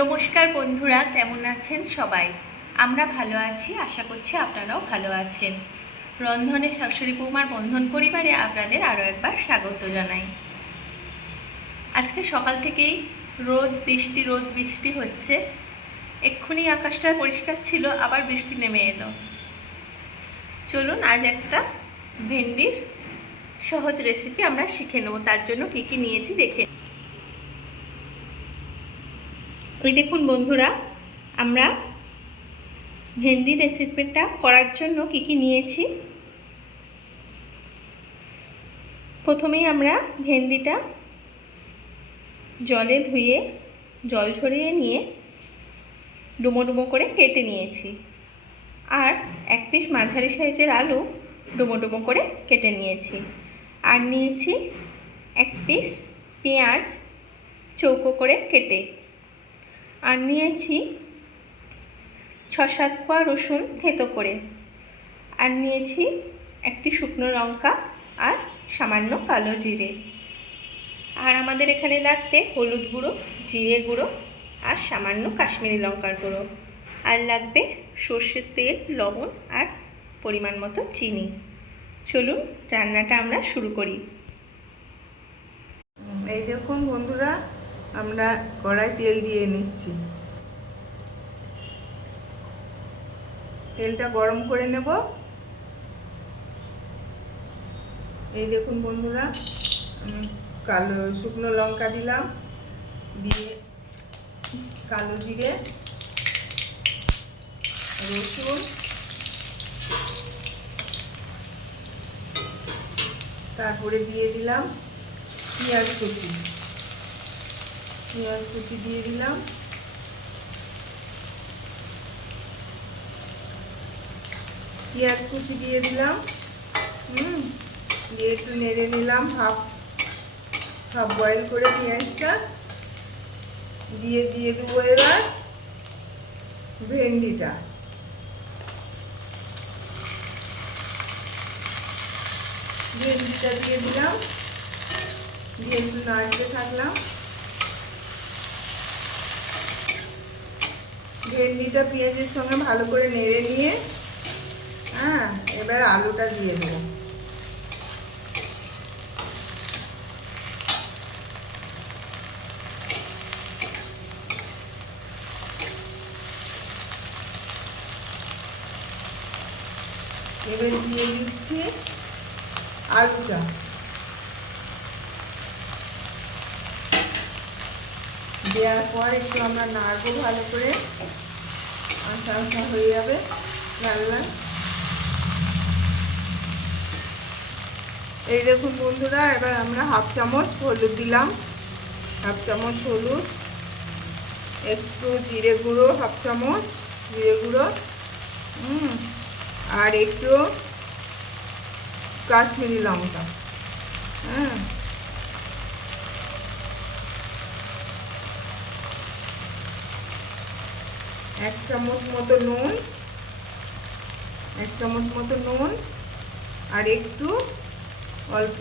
নমস্কার বন্ধুরা, কেমন আছেন সবাই? আমরা ভালো আছি, আশা করছি আপনারাও ভালো আছেন। রন্ধনে শাশুড়ি বৌমার বন্ধন পরিবারে আপনাদের আরও একবার স্বাগত জানাই। আজকে সকাল থেকেই রোদ বৃষ্টি হচ্ছে। এক্ষুনি আকাশটা পরিষ্কার ছিল, আবার বৃষ্টি নেমে এলো। চলুন আজ একটা ভেন্ডির সহজ রেসিপি আমরা শিখে নেব। তার জন্য কী কী নিয়েছি দেখে। ওই দেখুন বন্ধুরা, আমরা ভেন্ডি রেসিপিটা করার জন্য কী কী নিয়েছি। প্রথমেই আমরা ভেন্ডিটা জলে ধুয়ে জল ঝরিয়ে নিয়ে ডুমো ডুমো করে কেটে নিয়েছি। আর এক পিস মাঝারি সাইজের আলু ডুমো ডুমো করে কেটে নিয়েছি। আর নিয়েছি এক পিস পেঁয়াজ চৌকো করে কেটে। আর নিয়েছি 6-7 কোয়া রসুন থেঁতো করে। আর নিয়েছি একটি শুকনো লঙ্কা আর সামান্য কালো জিরে। আর আমাদের এখানে লাগবে হলুদ গুঁড়ো, জিরে গুঁড়ো আর সামান্য কাশ্মীরি লঙ্কার গুঁড়ো। আর লাগবে সর্ষের তেল, লবণ আর পরিমাণ মতো চিনি। চলুন রান্নাটা আমরা শুরু করি। এই দেখুন বন্ধুরা, আমরা কড়াই তেল দিয়ে নিচ্ছি। তেলটা গরম করে নেব। এই দেখুন বন্ধুরা, কালো শুকনো লঙ্কা দিলাম, দিয়ে কালো জিরে, রসুন, তারপরে দিয়ে দিলাম পেঁয়াজ কুচি দিয়ে দিলাম। পেঁয়াজ কুচি দিয়ে দিলাম, দিয়ে একটু নেড়ে নিলাম। হাফ বয়েল করে পেঁয়াজটা দিয়ে দেবো এবার ভেন্ডিটা। দিয়ে দিলাম, দিয়ে একটু নাড়তে থাকলাম। ভেন্ডিটা পেঁয়াজের সঙ্গে ভালো করে নেড়ে নিয়ে এবার আলুটা দিয়ে দেবো। এবার দিয়ে দিচ্ছি আলুটা। দেওয়ার পর একটু আমরা নাড়বো ভালো করে, আঠা হয়ে যাবে লাল লাল। এই দেখুন বন্ধুরা, এবার আমরা হাফ চামচ হলুদ দিলাম, একটু জিরে গুঁড়ো, হাফ চামচ জিরে গুঁড়ো, আর একটু কাশ্মীরি লঙ্কা, এক চামচ মতো নুন, আর একটু অল্প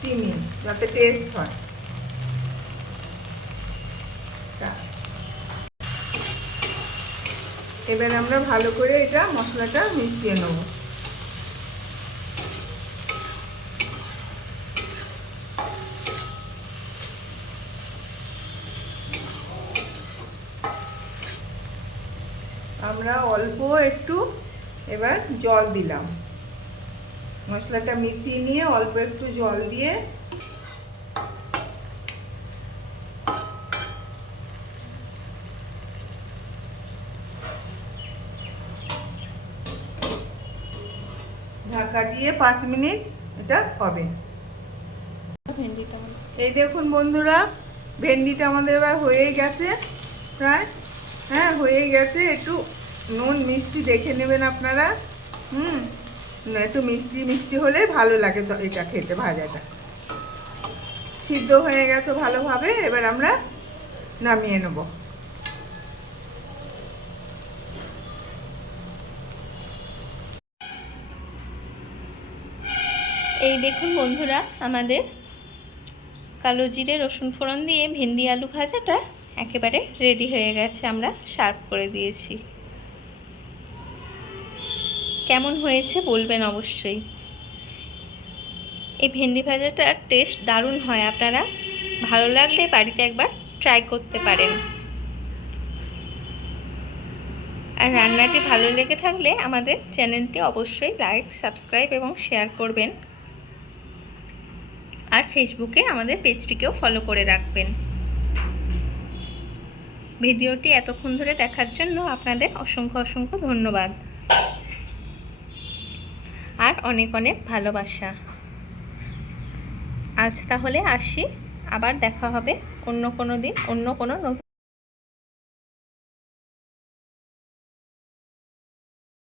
চিনি, যাতে টেস্ট হয়। এবার আমরা ভালো করে এটা মশলাটা মিশিয়ে নেব। আমরা অল্প একটু এবার জল দিলাম। মশলাটা মিশিয়ে নিয়ে অল্প একটু জল দিয়ে ঢাকা দিয়ে 5 মিনিট এটা হবে। এই দেখুন বন্ধুরা, ভেন্ডিটা আমাদের এবার হয়েই গেছে প্রায়। হয়ে গেছে। একটু নুন মিষ্টি দেখে নেবেন আপনারা। একটু মিষ্টি হলে ভালো লাগে তো এটা খেতে। ভাজাটা সিদ্ধ হয়ে গেছে ভালোভাবে। এবার আমরা নামিয়ে নেব। এই দেখুন বন্ধুরা, আমাদের কালো জিরে রসুন ফোড়ন দিয়ে ভেন্ডি আলু ভাজাটা একেবারে রেডি হয়ে গেছে, আমরা সার্ভ করে দিয়েছি। কেমন হয়েছে বলবেন অবশ্যই। এই ভেন্ডি ভাজাটার টেস্ট দারুণ হয়, আপনারা ভালো লাগলে বাড়িতে একবার ট্রাই করতে পারেন। আর রান্নাটি ভালো লেগে থাকলে আমাদের চ্যানেলটি অবশ্যই লাইক, সাবস্ক্রাইব এবং শেয়ার করবেন। আর ফেসবুকে আমাদের পেজটিকেও ফলো করে রাখবেন। ভিডিওটি এতক্ষণ ধরে দেখার জন্য আপনাদের অসংখ্য অসংখ্য ধন্যবাদ আর অনেক অনেক ভালোবাসা। আজ তাহলে আসি, আবার দেখা হবে অন্য কোনো দিন অন্য কোনো